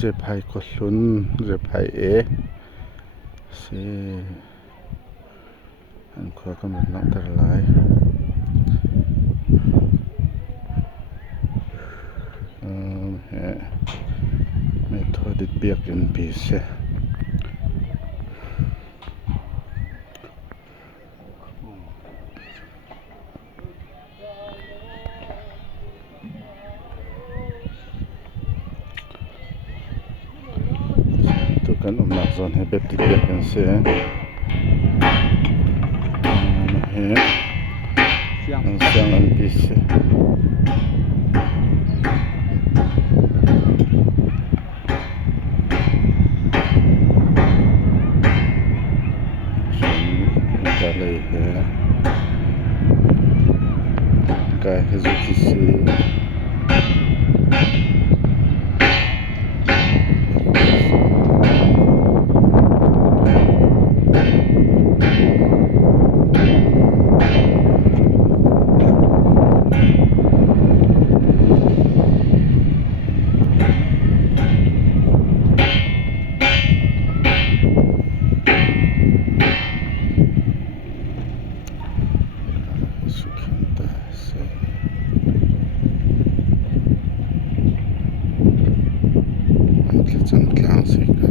ze phai ko hlun ze phai e se an kho ka man lang tar lai he me thodit biak in pi se kan nak zon he bet biak in se he siang an pi se ka lei he ka he zu ki se chẳng tlang se ka